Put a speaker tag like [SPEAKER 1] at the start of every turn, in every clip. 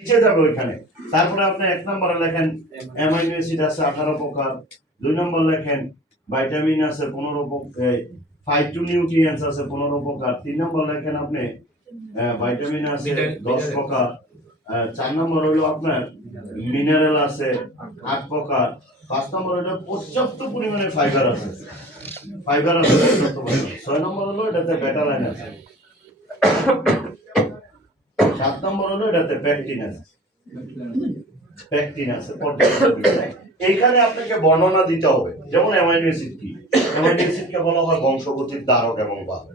[SPEAKER 1] নিচে যাবে ওইখানে তারপরে আপনি এক নম্বরে লেখেন অ্যামাইনো অ্যাসিড আছে আঠারো প্রকার দুই নম্বর লেখেন ভাইটামিন আছে পনেরো ফাইটু নিউট্রিয়েন্টস আছে পনেরো প্রকার তিন নম্বর লেখেন আপনি ভাইটামিন আছে দশ প্রকার চার নম্বর হলো আপনার মিনারেল আছে আট প্রকার পাঁচ নম্বর হলো পর্যাপ্ত পরিমাণে ফাইবার আছে। ফাইবার আছে ছয় নম্বর হলো এটাতে ব্যাটালাইন আছে। সাত নম্বর হলো এটাতে আপনাকে বর্ণনা দিতে হবে। যেমন অ্যামাইনো অ্যাসিড কি? অ্যামাইনো অ্যাসিডকে বলা হয় বংশগতির দ্বারক এবং বাহক।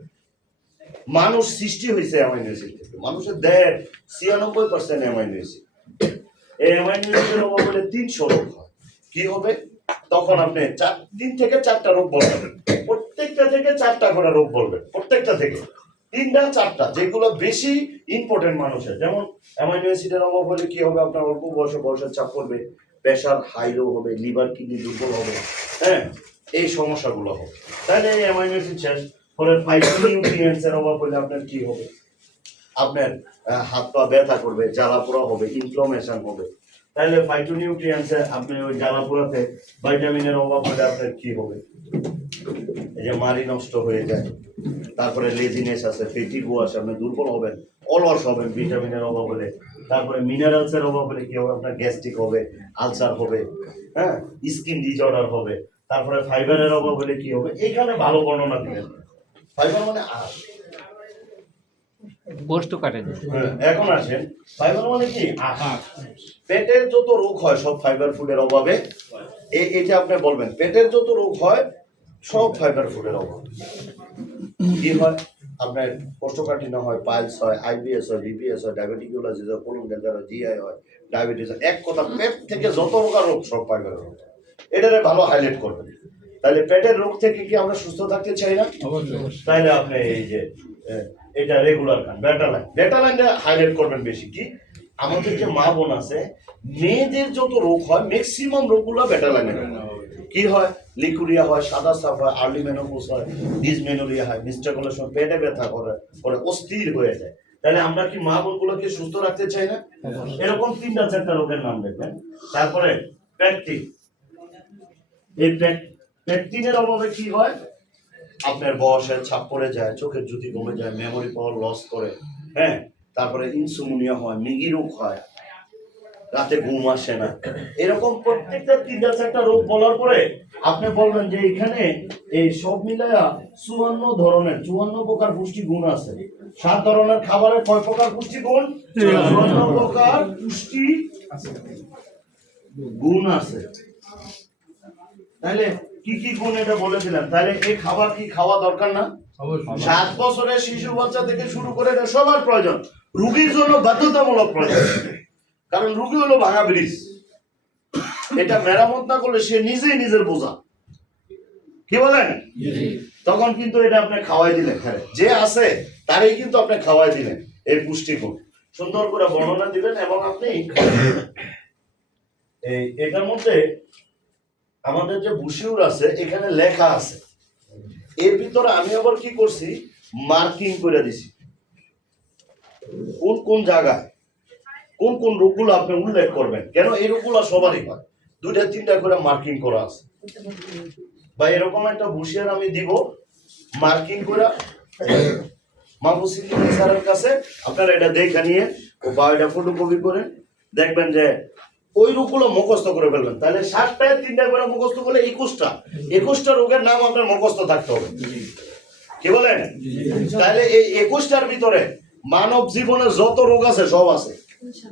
[SPEAKER 1] মানুষ সৃষ্টি হয়েছে অ্যামাইনো অ্যাসিড থেকে। মানুষের দেহের ছিয়ানব্বই পার্সেন্ট অ্যামাইনো অ্যাসিড। এই অ্যামাইনো অ্যাসিডের অভাব হলে তিনশো রোগ হয়। কি হবে? তখন আপনি চার তিন থেকে চারটা রোগ বলবেন। প্রত্যেকটা থেকে চারটা করে রোগ বলবেন। প্রত্যেকটা থেকে। তিনটা চারটা, যেগুলো বেশি ইম্পর্টেন্ট মানুষের। যেমন অ্যামাইনো অ্যাসিডের অভাব হলে কি হবে? আপনার অল্প বয়সে বয়সের চাপ পড়বে প্রেশার হাই লো হবে লিভার কিডনি দুর্বল হবে হ্যাঁ? এই সমস্যাগুলো হবে। তাহলে এই অ্যামাইনো অ্যাসিড শেষ। ফলে ফাইটোনিউট্রিয়েন্টস এর অভাব হলে আপনার কি হবে? আপনার হাত পা ব্যথা করবে জ্বালা পোড়া হবে ইনফ্লামেশন হবে। তাহলে ফাইটোনিউট্রিয়েন্টস আপনি ওই জ্বালা পোড়াতে ভাইটামিনের অভাব হলে আপনার কি হবে? এই যে মারি নষ্ট হয়ে যায় তারপরে লেজিনেস আছে ফেটিগো আছে আপনি দুর্বল হবেন অলস হবেন ভিটামিনের অভাব হলে। তারপরে মিনারেলসের অভাব হলে কি হবে? আপনার গ্যাস্ট্রিক হবে আলসার হবে হ্যাঁ? স্কিন ডিজঅর্ডার হবে তারপরে ফাইবারের অভাব হলে কি হবে? এইখানে ভালো বর্ণনা দিলেন। ফাইবার মানে
[SPEAKER 2] বস্তু কাটে
[SPEAKER 1] হ্যাঁ, এখন আসেন। ফাইবার মানে কি? আঁশ। পেটের যত রোগ হয় সব ফাইবার ফুডের অভাবে এটা আপনি বলবেন। পেটের যত রোগ হয় সব ফাইবার ফুডের অভাবে। কি হয়? আপনার কোষ্ঠকাঠিন্য হয় পাইলস হয় আইবিএস হয় বিপিএস হয় ডায়াবেটিকুলাইসিস হয় কোলন ক্যান্সার হয় জিআই হয় ডায়াবেটিস এক কথা পেট থেকে যত প্রকার রোগ সব ফাইবারের রোগ। এটারে ভালো হাইলাইট করবেন। তাহলে পেটের রোগ থেকে কি আমরা সুস্থ থাকতে চাই না? তাহলে আপনি এই যে এটা রেগুলার খান বেটা লাইন বেটা লাইনটা হাইলাইট করবেন বেশি কি? আমাদের যে মা বোন আছে মেয়েদের যত রোগ হয় ম্যাক্সিমাম রোগগুলো বেটা লাইনে কি হয়? লিকুরিয়া হয় সাদা সাফ হয় আর্লি মেনোপোজ হয় ডিসমেনোরিয়া হয় মিস্টাকুলেশন পেটে ব্যথা করে পরে অস্থির হয়ে যায়। তাহলে আমরা কি মা বোনগুলোকে সুস্থ রাখতে চাই না? এরকম তিনটা চারটা রোগের নাম দেখবেন। তারপরে প্যাকটিক এই প্যাক- প্যাকটিনের অভাবে কি হয়? আপনার বয়সের ছাপ পড়ে যায় চোখের জুতি কমে যায় মেমোরি পাওয়ার লস করে হ্যাঁ? তারপরে ইনসুমোনিয়া হয় মিগি রোগ হয় রাতে ঘুম আসে না। এরকম প্রত্যেকটা তিনটা চারটা রোগ বলার পরে আপনি বলবেন যে এখানে এই সব মিলায়া চুয়ান্ন ধরনের চুয়ান্ন প্রকার পুষ্টি গুণ আছে। সাত ধরনের খাবারের কয় প্রকার পুষ্টি গুণ? চুয়ান্ন প্রকার পুষ্টি গুণ আছে। তাহলে কি কি গুণ এটা বলে দিলাম? তাহলে এই খাবার কি খাওয়া দরকার না? সাত বছরের শিশু বাচ্চা থেকে শুরু করে এটা সবার প্রয়োজন। রুগীর জন্য বাধ্যতামূলক প্রয়োজন। কারণ রুগী হলো ভাঙা ব্রিজ। এটা মেরামত না করলে সে নিজেই নিজের বোঝা। কি বলেন? তখন কিন্তু এটা আপনি খাওয়াই দিলেন। হ্যাঁ যে আছে, তারই কিন্তু আপনি খাওয়াই দিলেন এই পুষ্টিগুণ। সুন্দর করে বর্ণনা দিবেন এবং আপনি এই এটার মধ্যে আমাদের যে বুশিউর আছে, এখানে লেখা আছে। এর ভিতরে আমি আবার কি করছি? মার্কিং করে দিছি। কোন কোন জায়গায়? কোন কোন রোগগুলো আপনি উল্লেখ করবেন? কেন এই রোগগুলো সবারই হয়? দুইটা, তিনটা করে মার্কিং করা আছে। বা এরকম একটা বুশিয়ার আমি দিব। মার্কিং করে। মাহফুজ স্যারের কাছে আপনারা এটা দেখে নিয়ে ও বা এটা ফটোকপি করে দেখবেন যে ওই রোগগুলো মুখস্থ করে ফেলবেন। তাহলে ষাটটায় তিনটা করে মুখস্থ করলে একুশটা। একুশটা রোগের নাম আপনার মুখস্থ থাকতে হবে। কি বলেন? তাহলে এই একুশটার ভিতরে মানব জীবনে যত রোগ আছে, সব আছে। 我想